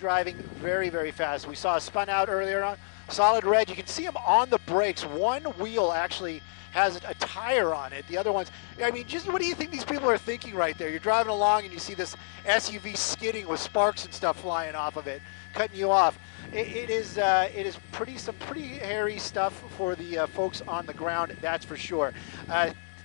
driving very, very fast. We saw a spun out earlier on. Solid red. You can see him on the brakes. One wheel actually has a tire on it. The other one's, I mean, just what do you think these people are thinking right there? You're driving along and you see this SUV skidding with sparks and stuff flying off of it, cutting you off. It is some pretty hairy stuff for the folks on the ground, that's for sure.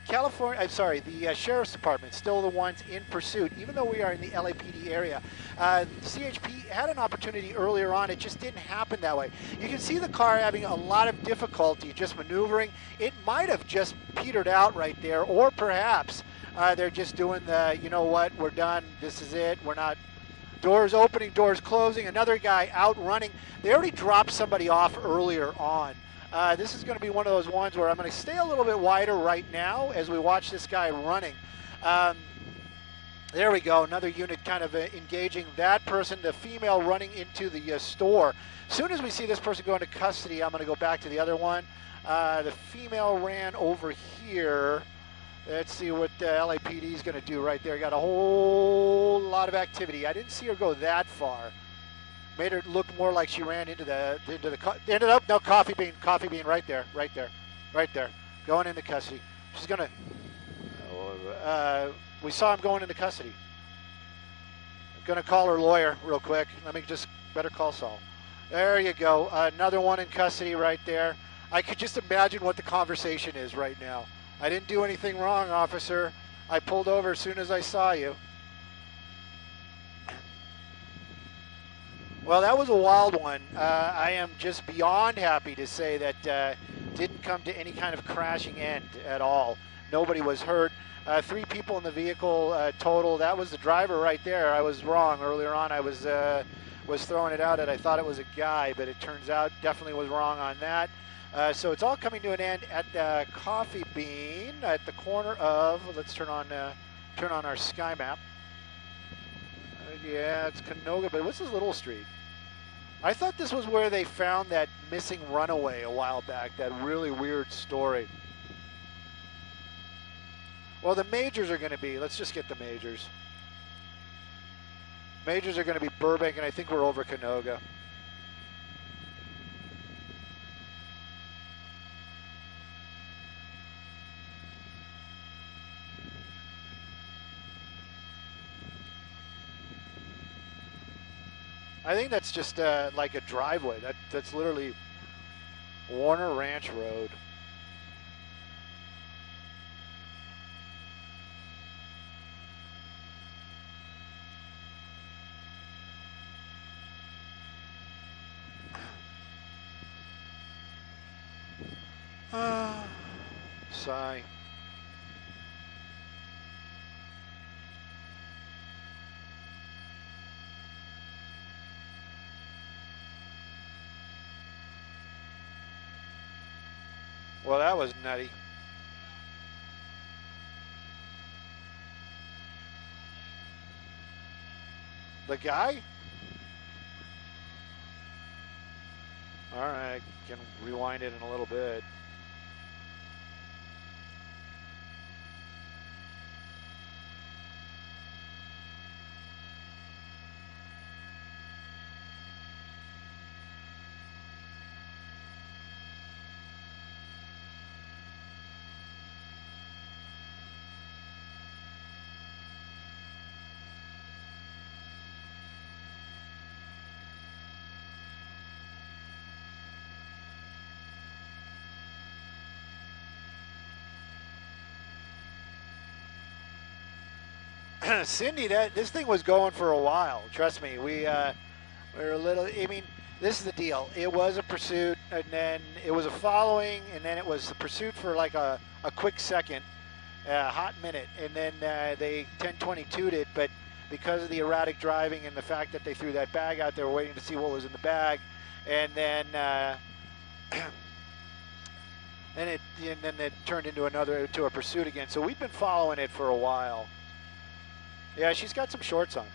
The Sheriff's Department, still the ones in pursuit, even though we are in the LAPD area. CHP had an opportunity earlier on. It just didn't happen that way. You can see the car having a lot of difficulty just maneuvering. It might have just petered out right there, or perhaps they're just doing the, you know what, we're done, this is it, we're not, doors opening, doors closing, another guy out running. They already dropped somebody off earlier on. This is going to be one of those ones where I'm going to stay a little bit wider right now as we watch this guy running. There we go, another unit kind of engaging that person, the female running into the store. As soon as we see this person go into custody, I'm going to go back to the other one. The female ran over here. Let's see what the LAPD is going to do right there. Got a whole lot of activity. I didn't see her go that far. Made her look more like she ran into the ended up, no, coffee bean right there, going into custody. She's gonna, we saw him going into custody. I'm gonna call her lawyer real quick. Let me just, better call Saul. There you go, another one in custody right there. I could just imagine what the conversation is right now. I didn't do anything wrong, officer. I pulled over as soon as I saw you. Well, that was a wild one. I am just beyond happy to say that didn't come to any kind of crashing end at all. Nobody was hurt. 3 people in the vehicle total. That was the driver right there. I was wrong earlier on. I was throwing it out, and I thought it was a guy, but it turns out definitely was wrong on that. So it's all coming to an end at the Coffee Bean at the corner of. Let's turn on our sky map. Yeah, it's Canoga, but what's this little street? I thought this was where they found that missing runaway a while back, that really weird story. Well, the majors are going to be, let's just get the majors. Majors are going to be Burbank, and I think we're over Canoga. I think that's just like a driveway. That's literally Warner Ranch Road. Sigh. Well, that was nutty. The guy? All right, can rewind it in a little bit. Cindy, this thing was going for a while. Trust me, we were a little. I mean, this is the deal. It was a pursuit, and then it was a following, and then it was the pursuit for like a quick second, a hot minute, and then they 10-22'd it. But because of the erratic driving and the fact that they threw that bag out, they were waiting to see what was in the bag, and then and then it turned into a pursuit again. So we've been following it for a while. Yeah, she's got some shorts on.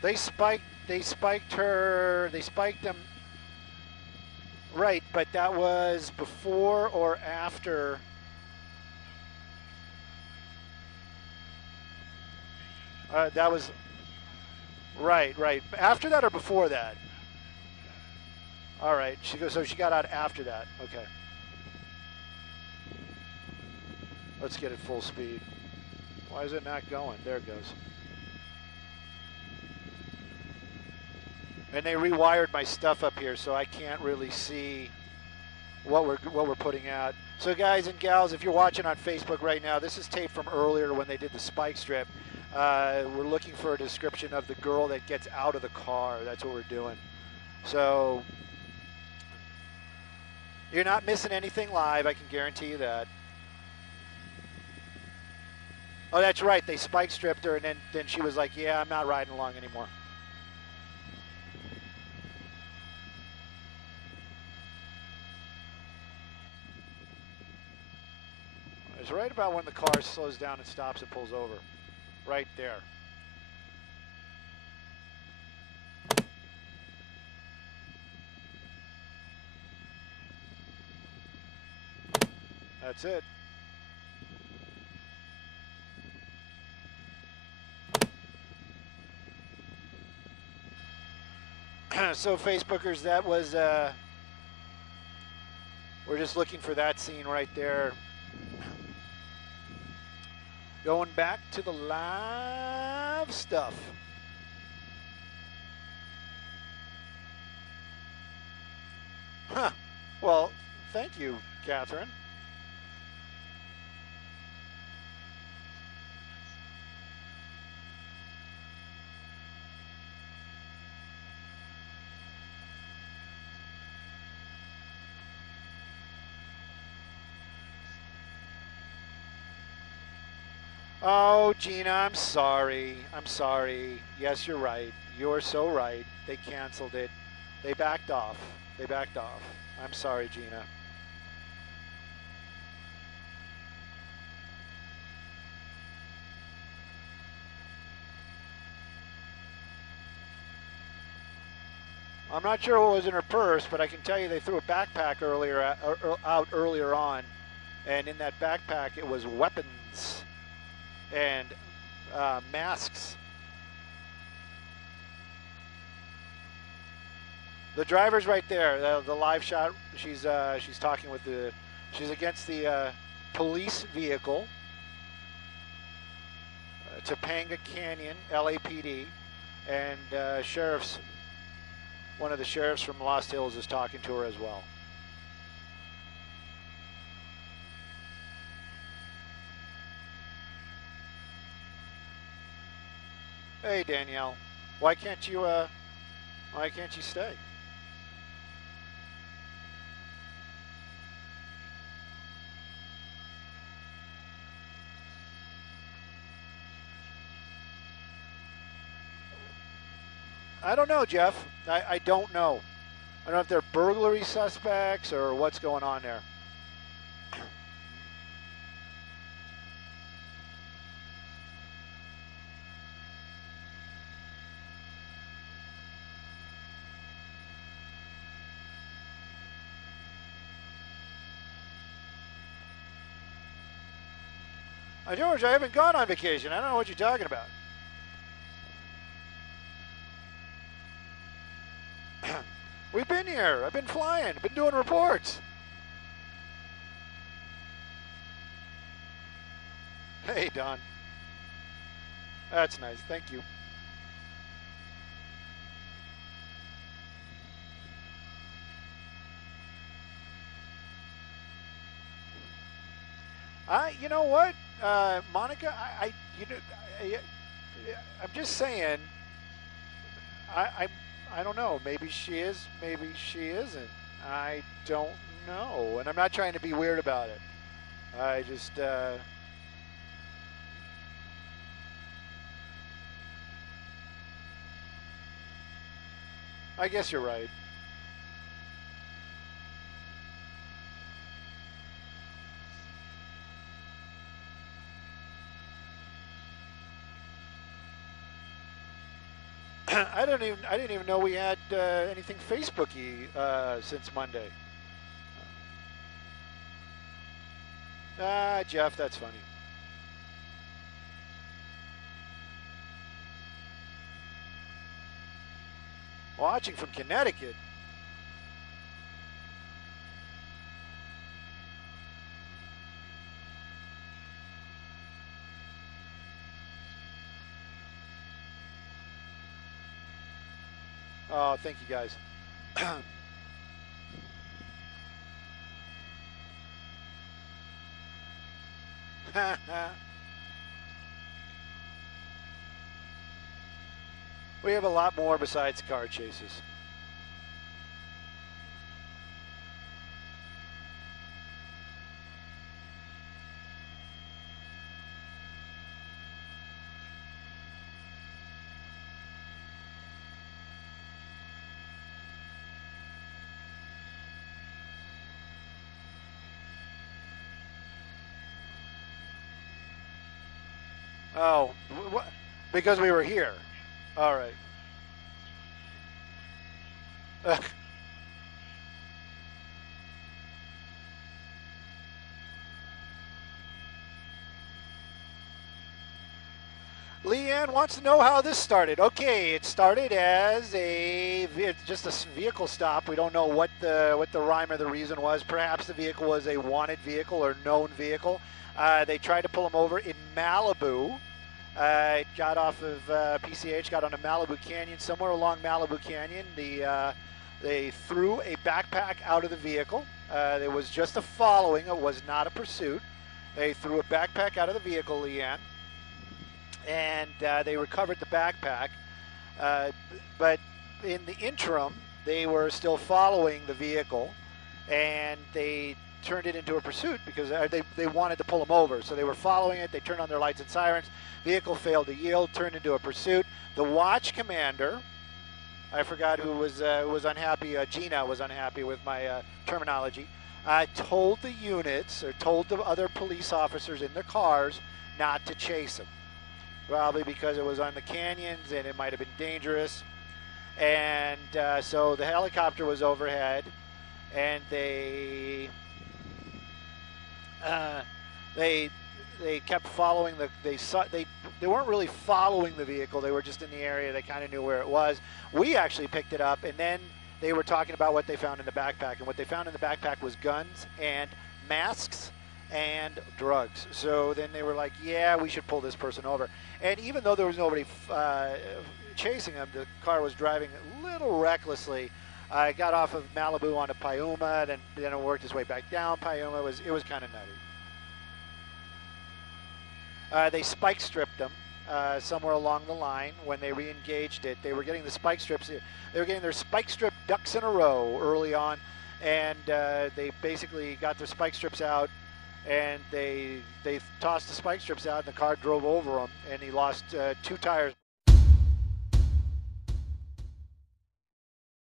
They spiked her. They spiked them. Right, but that was before or after. That was right, right. After that or before that? All right. She goes. So she got out after that. Okay. Let's get it full speed. Why is it not going? There it goes. And they rewired my stuff up here, so I can't really see what we're putting out. So guys and gals, if you're watching on Facebook right now, this is tape from earlier when they did the spike strip. We're looking for a description of the girl that gets out of the car. That's what we're doing. So you're not missing anything live, I can guarantee you that. Oh, that's right. They spike stripped her, and then she was like, yeah, I'm not riding along anymore. It's right about when the car slows down and stops and pulls over. Right there. That's it. So Facebookers, that was, we're just looking for that scene right there. Going back to the live stuff. Huh. Well, thank you, Catherine. Oh, Gina, I'm sorry. I'm sorry. Yes, you're right. You're so right. They canceled it. They backed off. They backed off. I'm sorry, Gina. I'm not sure what was in her purse, but I can tell you they threw a backpack out earlier on, and in that backpack it was weapons and masks. The driver's right there. The live shot. She's talking with the. She's against the police vehicle. Topanga Canyon, LAPD, and sheriffs. One of the sheriffs from Lost Hills is talking to her as well. Hey Danielle, why can't you stay? I don't know, Jeff. I don't know. I don't know if they're burglary suspects or what's going on there. George, I haven't gone on vacation. I don't know what you're talking about. We've been here. I've been flying. Been doing reports. Hey, Don. That's nice. Thank you. You know what, Monica? I'm just saying. I don't know. Maybe she is. Maybe she isn't. I don't know. And I'm not trying to be weird about it. I just. I guess you're right. I didn't even know we had anything Facebooky since Monday. Jeff, that's funny. Watching from Connecticut. Oh, thank you guys. We have a lot more besides car chases. Oh, because we were here. All right. Leanne wants to know how this started. Okay, it started as just a vehicle stop. We don't know what the rhyme or the reason was. Perhaps the vehicle was a wanted vehicle or known vehicle. They tried to pull him over in Malibu. It got off of PCH, got onto Malibu Canyon. Somewhere along Malibu Canyon, they threw a backpack out of the vehicle. It was just a following. It was not a pursuit. They threw a backpack out of the vehicle, Leanne, and they recovered the backpack. But in the interim, they were still following the vehicle, and they turned it into a pursuit because they wanted to pull them over. So they were following it. They turned on their lights and sirens. Vehicle failed to yield, turned into a pursuit. The watch commander, I forgot who was unhappy. Gina was unhappy with my terminology. Told the units, or told the other police officers in their cars, not to chase him. Probably because it was on the canyons and it might have been dangerous. And so the helicopter was overhead, and they kept following they weren't really following the vehicle. They were just in the area. They kind of knew where it was. We actually picked it up, and then they were talking about what they found in the backpack. And what they found in the backpack was guns and masks and drugs. So then they were like, yeah, we should pull this person over. And even though there was nobody chasing them, the car was driving a little recklessly. Got off of Malibu onto Piuma, then it worked its way back down Piuma. It was kind of nutty. They spike stripped them somewhere along the line when they re-engaged it. They were getting the spike strips. They were getting their spike strip ducks in a row early on, and they basically got their spike strips out, and they tossed the spike strips out, and the car drove over them, and he lost 2 tires.